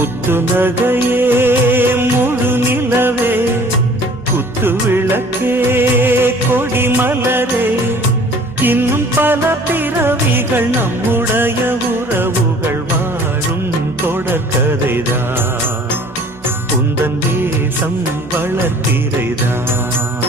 முத்து நகையே முழு நிலவே குத்து விளக்கே கொடி மலரே இன்னும் பல பிறவிகள் நம்முடைய உறவுகள் வாழும் தொடக்கதைதான் உந்தன் தேசம் வளர்த்திரைதான்